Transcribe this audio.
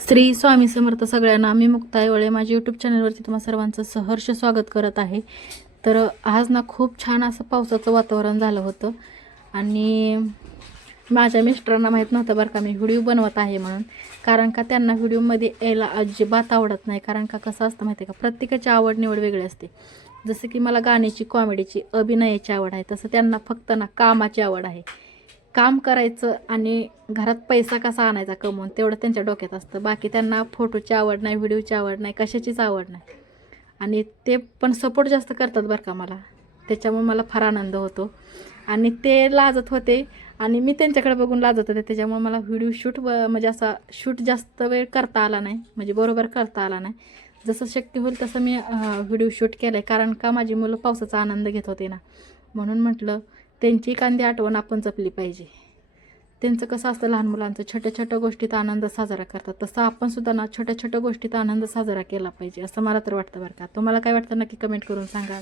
श्री स्वामी समर्थ सगळ्यांना. मी मुक्ता आयवळे माझ्या यूट्यूब चॅनलवरती तुम्हा सर्वांचं सहर्ष स्वागत करत आहे. तर आज ना खूप छान असं पावसाचं वातावरण झालं होतं आणि माझ्या मिस्टरांना माहीत नव्हतं बरं का मी व्हिडिओ बनवत आहे म्हणून. कारण का त्यांना व्हिडिओमध्ये यायला अजिबात आवडत नाही. कारण का कसं असतं माहिती आहे का, प्रत्येकाची आवड निवड वेगळी असते. जसं की मला गाण्याची, कॉमेडीची, अभिनयाची आवड आहे, तसं त्यांना फक्त ना कामाची आवड आहे. काम करायचं आणि घरात पैसा कसा आणायचा कमवून तेवढं त्यांच्या डोक्यात असतं. बाकी त्यांना फोटोची आवड नाही, व्हिडिओची आवड नाही, कशाचीच आवड नाही. आणि ते पण सपोर्ट जास्त करतात बरं का मला. त्याच्यामुळे मला फार आनंद होतो. आणि ते लाजत होते आणि मी त्यांच्याकडे बघून लाजत होते. त्याच्यामुळे मला व्हिडिओ शूट म्हणजे असा शूट जास्त वेळ करता आला नाही, म्हणजे बरोबर करता आला नाही. जसं शक्य होईल तसं मी व्हिडिओ शूट केला आहे. कारण का माझी मुलं पावसाचा आनंद घेत होते ना, म्हणून म्हटलं त्यांची एखादी आठवण आपण जपली पाहिजे. त्यांचं कसं असतं, लहान मुलांचं छोट्या छोट्या गोष्टीत आनंद साजरा करतात, तसं आपण सुद्धा ना छोट्या छोट्या गोष्टीत आनंद साजरा केला पाहिजे असं मला तर वाटतं बरं का. तुम्हाला काय वाटतं नक्की कमेंट करून सांगा.